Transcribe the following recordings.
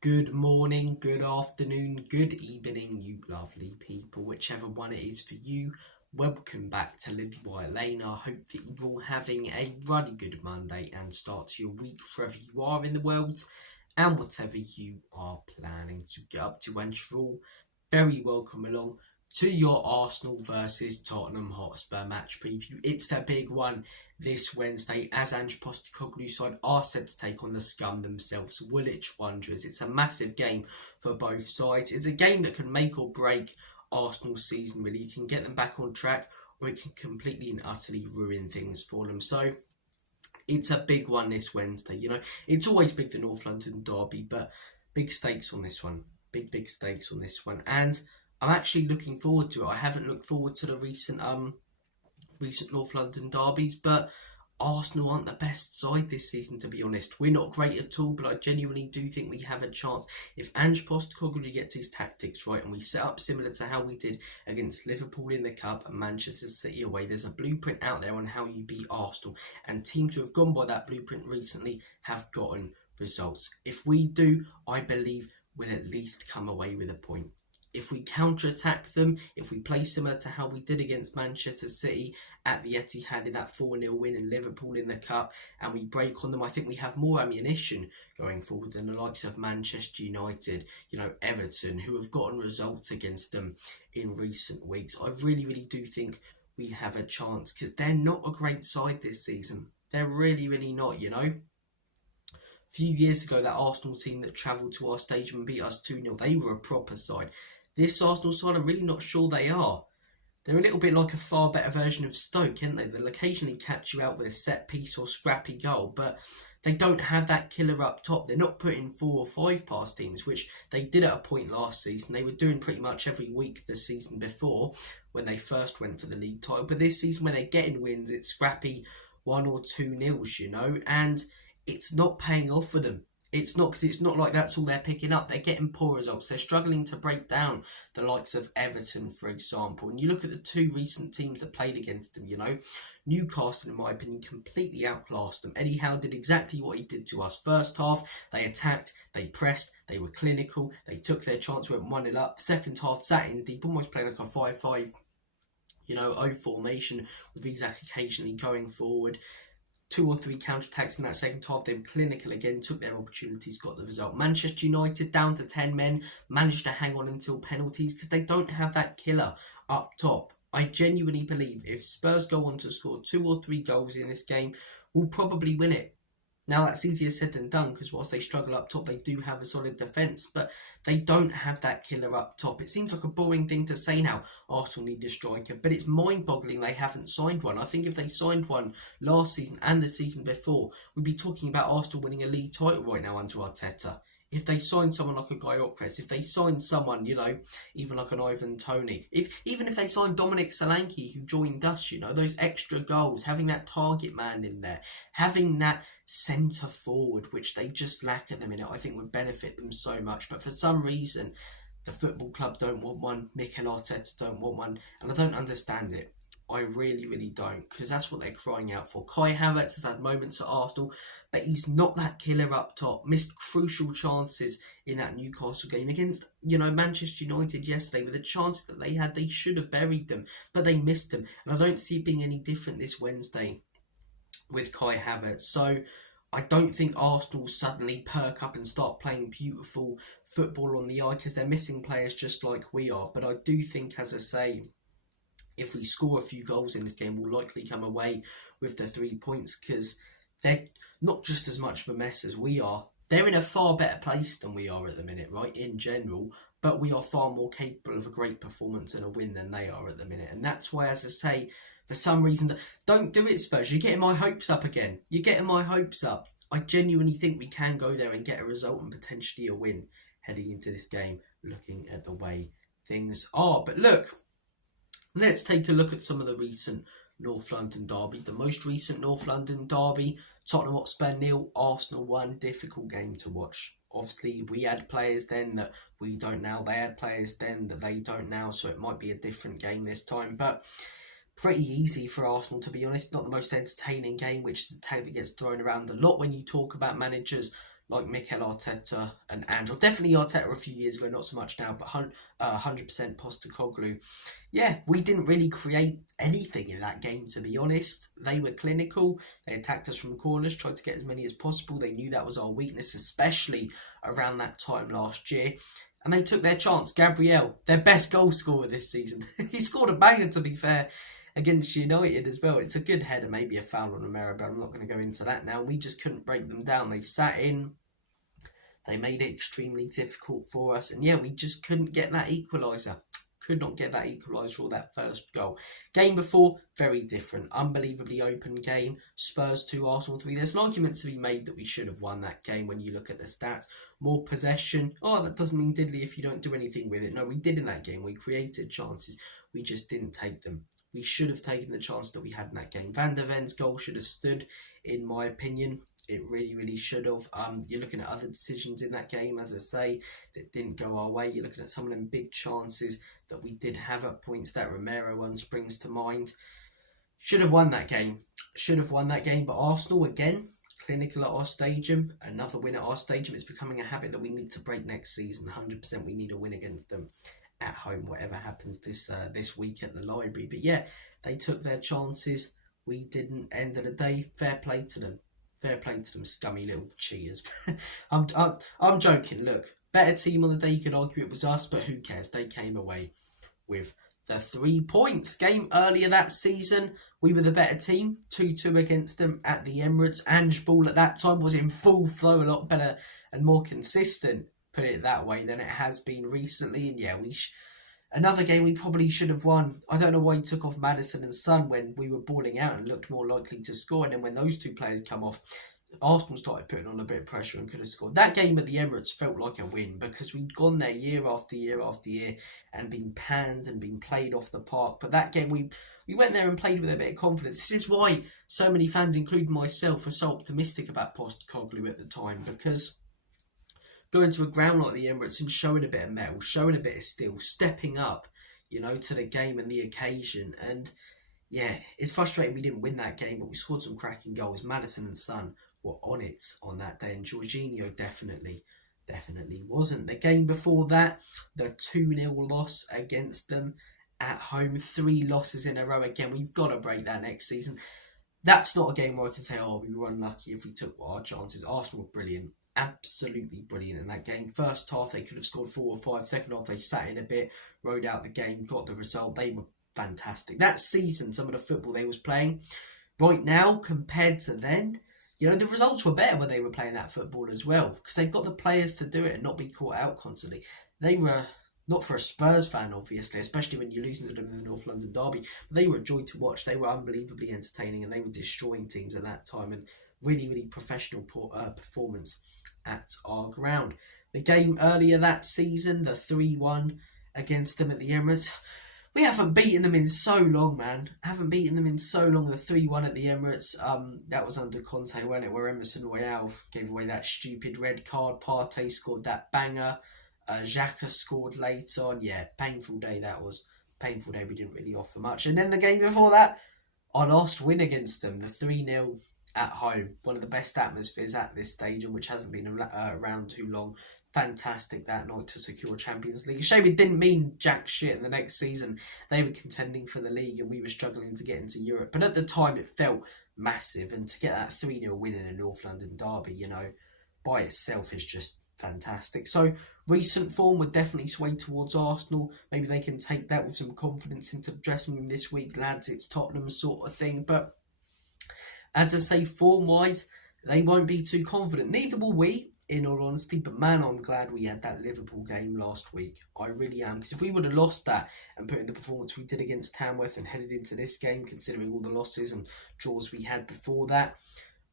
Good morning, good afternoon, good evening, you lovely people, whichever one it is for you. Welcome back to Lilywhite Lane. I hope that you're all having a really good Monday and start to your week wherever you are in the world and whatever you are planning to get up to. And you're all very welcome along to your Arsenal versus Tottenham Hotspur match preview. It's the big one this Wednesday as Ange Postecoglou's side are set to take on the scum themselves, Woolwich Wanderers. It's a massive game for both sides. It's a game that can make or break Arsenal's season, really. It can get them back on track or it can completely and utterly ruin things for them. So it's a big one this Wednesday. It's always big, the North London derby, but big stakes on this one. Big stakes on this one. And I'm actually looking forward to it. I haven't looked forward to the recent North London derbies, but Arsenal aren't the best side this season, to be honest. We're not great at all, but I genuinely do think we have a chance. If Ange Postecoglou gets his tactics right and we set up similar to how we did against Liverpool in the Cup and Manchester City away, there's a blueprint out there on how you beat Arsenal. And teams who have gone by that blueprint recently have gotten results. If we do, I believe we'll at least come away with a point. If we counter-attack them, if we play similar to how we did against Manchester City at the Etihad in that 4-0 win and Liverpool in the Cup, and we break on them, I think we have more ammunition going forward than the likes of Manchester United, Everton, who have gotten results against them in recent weeks. I really do think we have a chance because they're not a great side this season. They're really not, A few years ago, that Arsenal team that travelled to our stadium and beat us 2-0, they were a proper side. This Arsenal side, I'm really not sure they are. They're a little bit like a far better version of Stoke, aren't they? They'll occasionally catch you out with a set piece or scrappy goal, but they don't have that killer up top. They're not putting 4 or 5 past teams, which they did at a point last season. They were doing pretty much every week the season before when they first went for the league title. But this season, when they're getting wins, it's scrappy 1 or 2 nils, and it's not paying off for them. It's not, because it's not like that's all they're picking up. They're getting poor results. They're struggling to break down the likes of Everton, for example. And you look at the 2 recent teams that played against them, Newcastle, in my opinion, completely outclassed them. Eddie Howe did exactly what he did to us. First half, they attacked, they pressed, they were clinical, they took their chance, went 1-0 up. Second half, sat in deep, almost played like a 5-5, O formation, with Isak occasionally going forward. 2 or 3 counter-attacks in that second half. They were clinical again, took their opportunities, got the result. Manchester United, down to 10 men, managed to hang on until penalties because they don't have that killer up top. I genuinely believe if Spurs go on to score 2 or 3 goals in this game, we'll probably win it. Now, that's easier said than done because whilst they struggle up top, they do have a solid defence, but they don't have that killer up top. It seems like a boring thing to say now, Arsenal need a striker, but it's mind-boggling they haven't signed one. I think if they signed one last season and the season before, we'd be talking about Arsenal winning a league title right now under Arteta. If they signed someone like a Guy Ockres, if they signed someone, even like an Ivan Toney, even if they signed Dominic Solanke, who joined us, those extra goals, having that target man in there, having that centre forward, which they just lack at the minute, I think would benefit them so much. But for some reason, the football club don't want one, Mikel Arteta don't want one, and I don't understand it. I really don't, because that's what they're crying out for. Kai Havertz has had moments at Arsenal, but he's not that killer up top. Missed crucial chances in that Newcastle game against, Manchester United yesterday. With the chances that they had, they should have buried them, but they missed them. And I don't see it being any different this Wednesday with Kai Havertz. So I don't think Arsenal suddenly perk up and start playing beautiful football on the eye, because they're missing players just like we are. But I do think, as I say, if we score a few goals in this game, we'll likely come away with the 3 points, because they're not just as much of a mess as we are. They're in a far better place than we are at the minute, right, in general, but we are far more capable of a great performance and a win than they are at the minute. And that's why, as I say, for some reason, don't do it, Spurs. You're getting my hopes up again. You're getting my hopes up. I genuinely think we can go there and get a result and potentially a win heading into this game, looking at the way things are. But look, let's take a look at some of the recent North London derbies. The most recent North London derby, Tottenham Hotspur 0, Arsenal 1. Difficult game to watch. Obviously, we had players then that we don't now. They had players then that they don't now, so it might be a different game this time. But pretty easy for Arsenal, to be honest. Not the most entertaining game, which is a tag that gets thrown around a lot when you talk about managers like Mikel Arteta and Andrew. Definitely Arteta a few years ago, not so much now, but 100% Postecoglou. Yeah, we didn't really create anything in that game, to be honest. They were clinical. They attacked us from corners, tried to get as many as possible. They knew that was our weakness, especially around that time last year. And they took their chance. Gabriel, their best goal scorer this season. He scored a banger, to be fair, against United as well. It's a good header, maybe a foul on Romero, but I'm not going to go into that now. We just couldn't break them down. They sat in. They made it extremely difficult for us. And yeah, we just couldn't get that equaliser. Could not get that equaliser or that first goal. Game before, very different. Unbelievably open game. Spurs 2, Arsenal 3. There's an argument to be made that we should have won that game when you look at the stats. More possession. Oh, that doesn't mean diddly if you don't do anything with it. No, we did in that game. We created chances. We just didn't take them. We should have taken the chance that we had in that game. Van der Ven's goal should have stood, in my opinion. It really, really should have. You're looking at other decisions in that game, as I say, that didn't go our way. You're looking at some of them big chances that we did have at points. That Romero one springs to mind. Should have won that game. Should have won that game. But Arsenal, again, clinical at our stadium. Another win at our stadium. It's becoming a habit that we need to break next season. 100% we need a win against them at home, whatever happens this week at the library. But yeah, they took their chances. We didn't. End of the day, fair play to them. Fair play to them, scummy little cheaters. I'm joking. Look, better team on the day. You could argue it was us, but who cares? They came away with the 3 points. Game earlier that season, we were the better team. 2-2 against them at the Emirates. Ange Ball at that time was in full flow, a lot better and more consistent, put it that way, than it has been recently. And yeah, another game we probably should have won. I don't know why he took off Maddison and Son when we were balling out and looked more likely to score. And then when those two players come off, Arsenal started putting on a bit of pressure and could have scored. That game at the Emirates felt like a win because we'd gone there year after year after year and been panned and been played off the park. But that game, we went there and played with a bit of confidence. This is why so many fans, including myself, were so optimistic about Postecoglou at the time, because going to a ground like the Emirates and showing a bit of mettle, showing a bit of steel, stepping up, to the game and the occasion. And yeah, it's frustrating we didn't win that game, but we scored some cracking goals. Maddison and Son were on it on that day, and Jorginho definitely wasn't. The game before that, the 2-0 loss against them at home, 3 losses in a row. Again, we've got to break that next season. That's not a game where I can say, we were unlucky if we took our chances. Arsenal were brilliant. Absolutely brilliant in that game. First half, they could have scored 4 or 5. Second half, they sat in a bit, rode out the game, got the result. They were fantastic. That season, some of the football they was playing, right now, compared to then, the results were better when they were playing that football as well, because they've got the players to do it and not be caught out constantly. They were, not for a Spurs fan, obviously, especially when you're losing to them in the North London derby, but they were a joy to watch. They were unbelievably entertaining and they were destroying teams at that time, and really, really professional performance at our ground. The game earlier that season, the 3-1 against them at the Emirates, we haven't beaten them in so long, man. Haven't beaten them in so long. The 3-1 at the Emirates, that was under Conte, wasn't it? Where Emerson Royale gave away that stupid red card. Partey scored that banger. Xhaka scored late on. Yeah, painful day that was. Painful day, we didn't really offer much. And then the game before that, our last win against them, the 3-0 at home. One of the best atmospheres at this stage, and which hasn't been around too long. Fantastic that night to secure Champions League. Shame it didn't mean jack shit in the next season. They were contending for the league and we were struggling to get into Europe. But at the time it felt massive, and to get that 3-0 win in a North London derby, by itself is just fantastic. So recent form would definitely sway towards Arsenal. Maybe they can take that with some confidence into the dressing room this week. Lads, it's Tottenham sort of thing. But as I say, form-wise, they won't be too confident. Neither will we, in all honesty. But man, I'm glad we had that Liverpool game last week. I really am. Because if we would have lost that and put in the performance we did against Tamworth and headed into this game, considering all the losses and draws we had before that,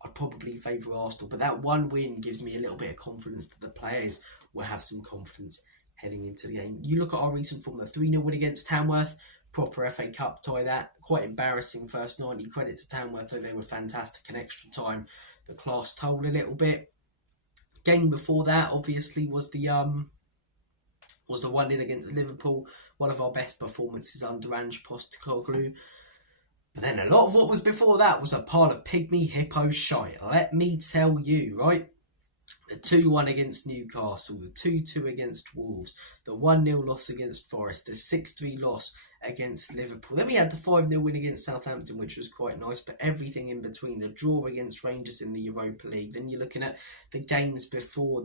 I'd probably favour Arsenal. But that one win gives me a little bit of confidence that the players will have some confidence heading into the game. You look at our recent form, the 3-0 win against Tamworth, proper FA Cup tie that. Quite embarrassing first 90. Credit to Tamworth, though, they were fantastic in extra time. The class told a little bit. Game before that, obviously, was the 1-0 against Liverpool. One of our best performances under Ange Postecoglou. But then a lot of what was before that was a pile of pygmy hippo shite. Let me tell you, right? The 2-1 against Newcastle, the 2-2 against Wolves, the 1-0 loss against Forest, the 6-3 loss against Liverpool. Then we had the 5-0 win against Southampton, which was quite nice, but everything in between, the draw against Rangers in the Europa League. Then you're looking at the games before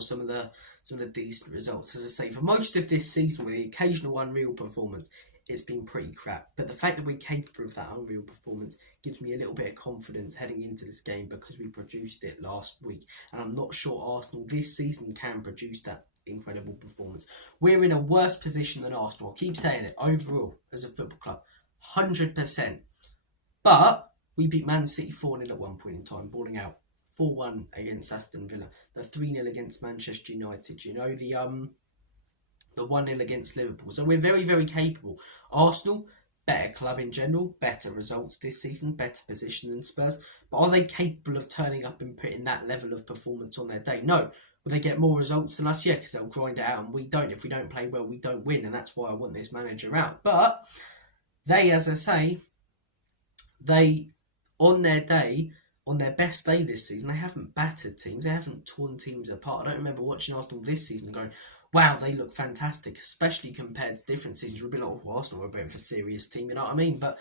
some of the decent results. As I say, for most of this season, with the occasional unreal performance, it's been pretty crap. But the fact that we're capable of that unreal performance gives me a little bit of confidence heading into this game, because we produced it last week, and I'm not sure Arsenal this season can produce that incredible performance. We're in a worse position than Arsenal. I keep saying it, overall as a football club, 100%. But we beat Man City 4-0 at one point in time, balling out. 4-1 against Aston Villa, the 3-0 against Manchester United, you know, the 1-0 against Liverpool. So we're very, very capable. Arsenal, better club in general, better results this season, better position than Spurs. But are they capable of turning up and putting that level of performance on their day? No. Will they get more results than us? Yeah, because they'll grind it out and we don't. If we don't play well, we don't win. And that's why I want this manager out. But they, as I say, on their day, on their best day this season, they haven't battered teams. They haven't torn teams apart. I don't remember watching Arsenal this season and going, wow, they look fantastic, especially compared to different seasons. We'll be like, oh, Arsenal are a bit of a serious team, you know what I mean? But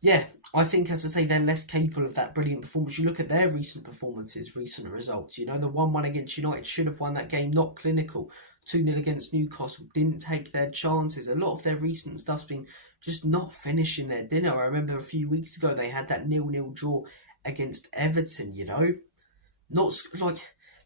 yeah, I think, as I say, they're less capable of that brilliant performance. You look at their recent performances, recent results. You know, the 1-1 against United should have won that game, not clinical. 2-0 against Newcastle, didn't take their chances. A lot of their recent stuff's been just not finishing their dinner. I remember a few weeks ago they had that 0-0 draw against Everton, you know. Not like,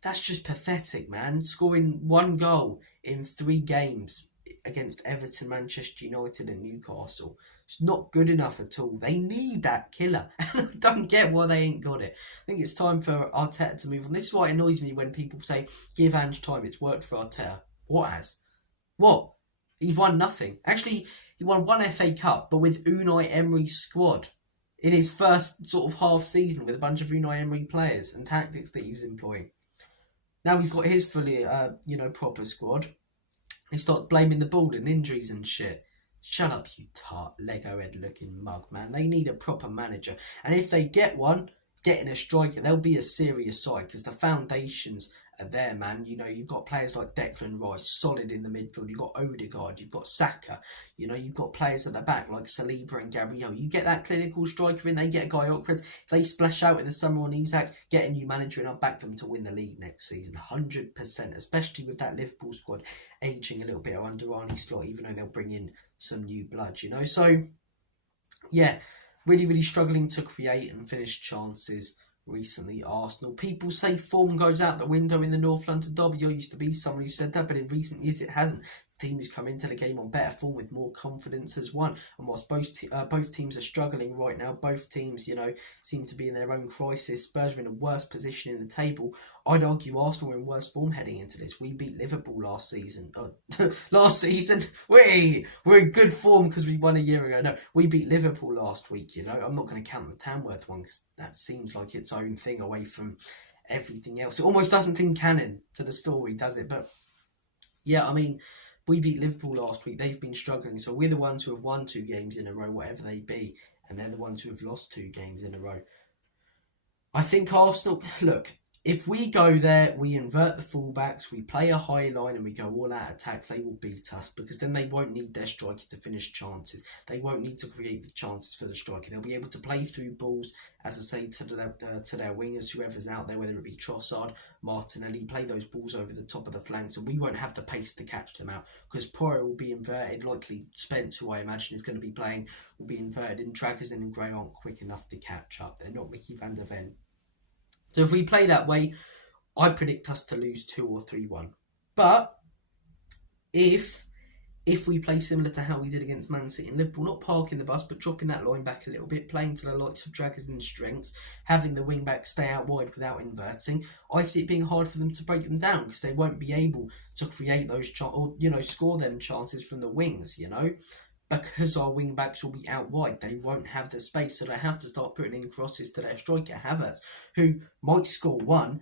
that's just pathetic, man. Scoring 1 goal in 3 games against Everton, Manchester United and Newcastle. It's not good enough at all. They need that killer. And I don't get why they ain't got it. I think it's time for Arteta to move on. This is why it annoys me when people say, give Ange time, it's worked for Arteta. What has? What? He's won nothing. Actually, he won 1 FA Cup, but with Unai Emery's squad. In his first sort of half season with a bunch of Unai Emery players and tactics that he was employing. Now he's got his fully, proper squad. He starts blaming the ball and injuries and shit. Shut up, you tart, Lego head looking mug, man. They need a proper manager. And if they get one, getting a striker, they'll be a serious side, because the foundations are there, man. You know, you've got players like Declan Rice, solid in the midfield. You've got Odegaard, you've got Saka. You know, you've got players at the back like Saliba and Gabriel. You get that clinical striker in, they get a guy Okrez. If they splash out in the summer on Isak, get a new manager, and I'll back them to win the league next season. 100%, especially with that Liverpool squad ageing a little bit under Arnie Slot, even though they'll bring in some new blood, you know. So, yeah, really, really struggling to create and finish chances recently, Arsenal. People say form goes out the window in the North London derby. I used to be someone who said that, but in recent years it hasn't. The team who's come into the game on better form with more confidence has won. And whilst both teams are struggling right now, both teams, you know, seem to be in their own crisis. Spurs are in a worse position in the table. I'd argue Arsenal are in worse form heading into this. We beat Liverpool last season. Last season? We're in good form because we won a year ago. No, we beat Liverpool last week, you know. I'm not going to count the Tamworth one because that seems like its own thing away from everything else. It almost doesn't seem canon to the story, does it? But yeah, I mean, we beat Liverpool last week. They've been struggling. So we're the ones who have won 2 games in a row, whatever they be. And they're the ones who have lost 2 games in a row. I think Arsenal, look, if we go there, we invert the fullbacks, we play a high line and we go all out attack, they will beat us, because then they won't need their striker to finish chances. They won't need to create the chances for the striker. They'll be able to play through balls, as I say, to their wingers, whoever's out there, whether it be Trossard, Martinelli, play those balls over the top of the flanks, and we won't have the pace to catch them out, because Poirot will be inverted. Likely Spence, who I imagine is going to be playing, will be inverted, and Dragusin and Gray aren't quick enough to catch up. They're not Mickey van der Ven. So if we play that way, I predict us to lose 2 or 3-1. But if we play similar to how we did against Man City and Liverpool, not parking the bus, but dropping that line back a little bit, playing to the likes of Dragusin's strengths, having the wing back stay out wide without inverting, I see it being hard for them to break them down, because they won't be able to create those score them chances from the wings, you know. Because our wing backs will be out wide, they won't have the space, so they have to start putting in crosses to their striker Havertz, who might score 1,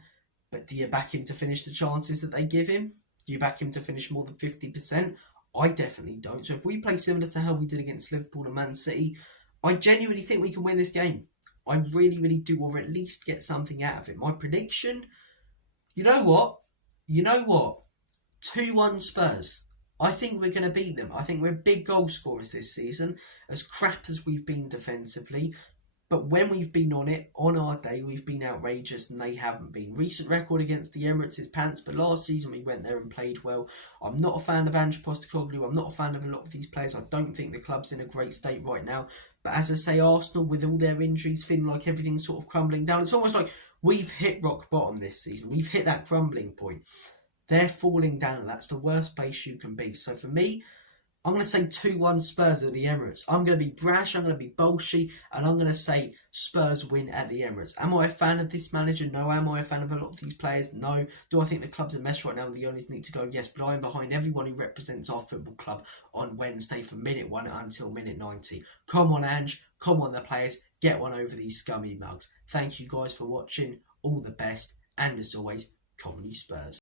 but do you back him to finish the chances that they give him? Do you back him to finish more than 50%? I definitely don't. So if we play similar to how we did against Liverpool and Man City, I genuinely think we can win this game. I really, really do, or at least get something out of it. My prediction, you know what? 2-1 Spurs. I think we're going to beat them. I think we're big goal scorers this season, as crap as we've been defensively. But when we've been on it, on our day, we've been outrageous and they haven't been. Recent record against the Emirates is pants, but last season we went there and played well. I'm not a fan of Ange Postecoglou. I'm not a fan of a lot of these players. I don't think the club's in a great state right now. But as I say, Arsenal, with all their injuries, feeling like everything's sort of crumbling down, it's almost like we've hit rock bottom this season. We've hit that crumbling point. They're falling down. That's the worst place you can be. So for me, I'm going to say 2-1 Spurs at the Emirates. I'm going to be brash, I'm going to be bolshy, and I'm going to say Spurs win at the Emirates. Am I a fan of this manager? No. Am I a fan of a lot of these players? No. Do I think the club's a mess right now and the owners need to go? Yes, but I'm behind everyone who represents our football club on Wednesday from minute 1 until minute 90. Come on, Ange. Come on, the players. Get one over these scummy mugs. Thank you guys for watching. All the best. And as always, come on, you Spurs.